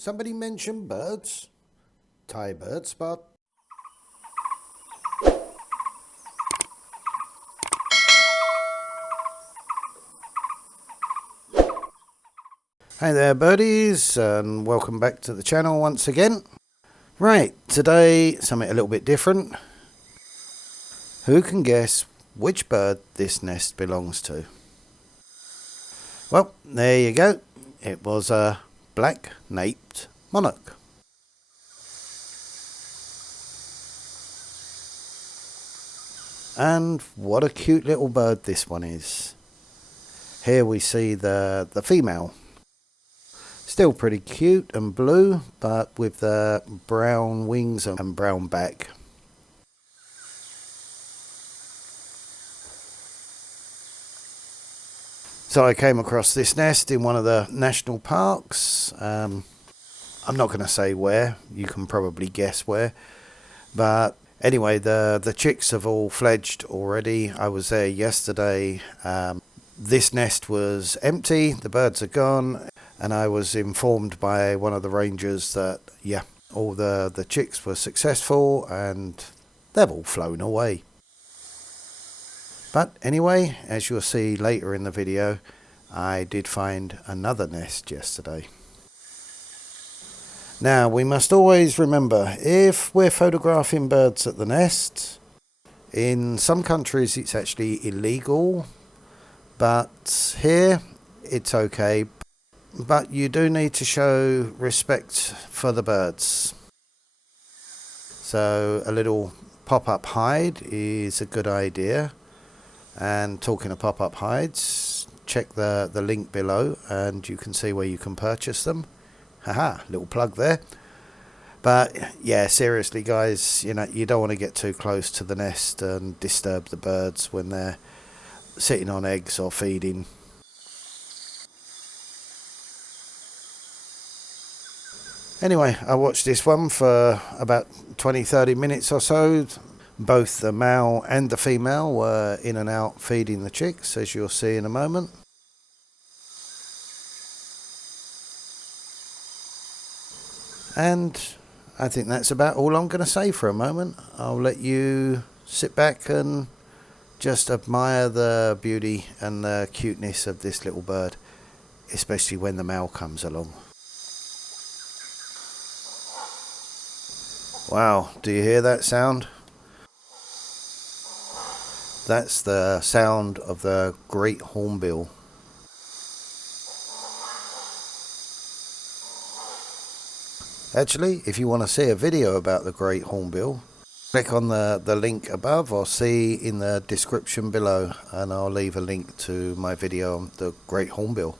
Somebody mentioned birds. Thaibirdspot. Hey there birdies, and welcome back to the channel once again. Right, today something a little bit different. Who can guess which bird this nest belongs to? Well, there you go. It was a black-naped monarch. And what a cute little bird this one is. Here we see the female. Still pretty cute and blue, but with the brown wings and brown back. So I came across this nest in one of the national parks. I'm not going to say where, you can probably guess where. But anyway, the chicks have all fledged already. I was there yesterday. This nest was empty, the birds are gone, and I was informed by one of the rangers that, yeah, all the chicks were successful and they've all flown away. But anyway, as you'll see later in the video, I did find another nest yesterday. Now, we must always remember, if we're photographing birds at the nest, in some countries it's actually illegal, but here it's okay. But you do need to show respect for the birds. So a little pop-up hide is a good idea. And talking of pop-up hides, check the link below and you can see where you can purchase them. Haha, little plug there. But yeah, seriously guys, you know, you don't want to get too close to the nest and disturb the birds when they're sitting on eggs or feeding. Anyway, I watched this one for about 20-30 minutes or so. Both the male and the female were in and out feeding the chicks, as you'll see in a moment. And I think that's about all I'm going to say for a moment. I'll let you sit back and just admire the beauty and the cuteness of this little bird, especially when the male comes along. Wow, do you hear that sound? That's the sound of the great hornbill. Actually, if you want to see a video about the great hornbill, click on the link above or see in the description below, and I'll leave a link to my video on the great hornbill.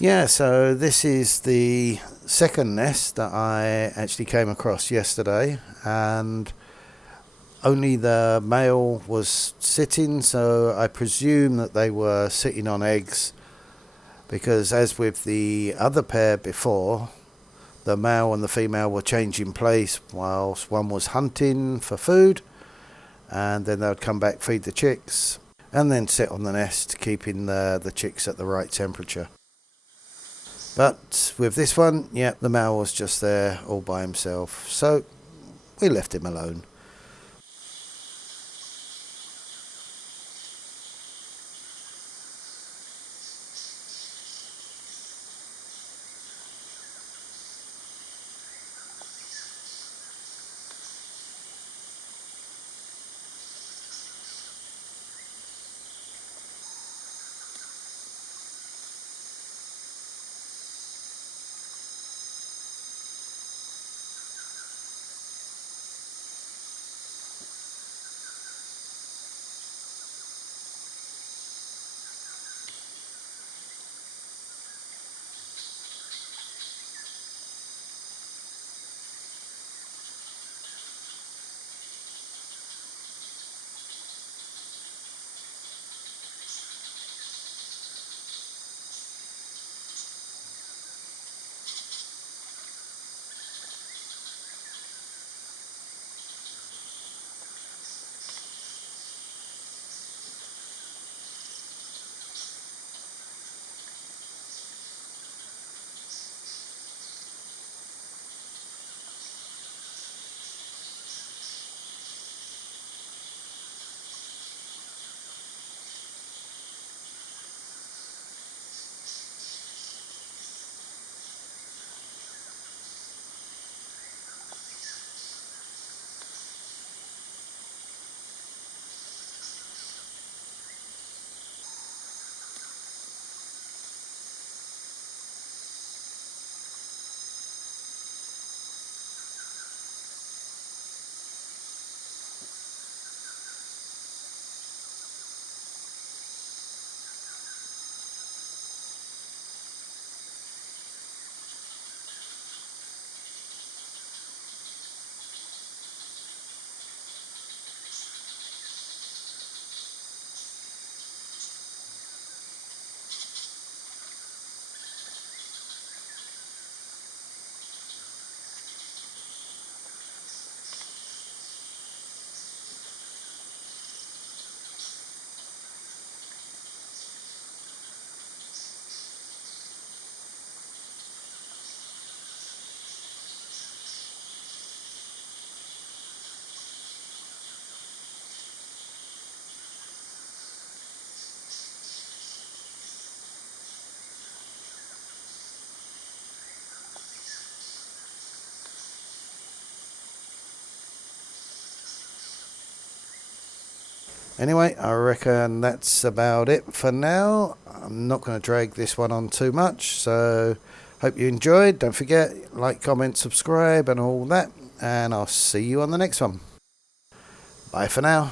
Yeah, so this is the second nest that I actually came across yesterday, and only the male was sitting, so I presume that they were sitting on eggs, because as with the other pair before, the male and the female were changing place whilst one was hunting for food, and then they would come back, feed the chicks, and then sit on the nest, keeping the chicks at the right temperature. But with this one, yeah, the male was just there all by himself, so we left him alone. Anyway, I reckon that's about it for now. I'm not going to drag this one on too much, so hope you enjoyed. Don't forget, like, comment, subscribe and all that, and I'll see you on the next one. Bye for now.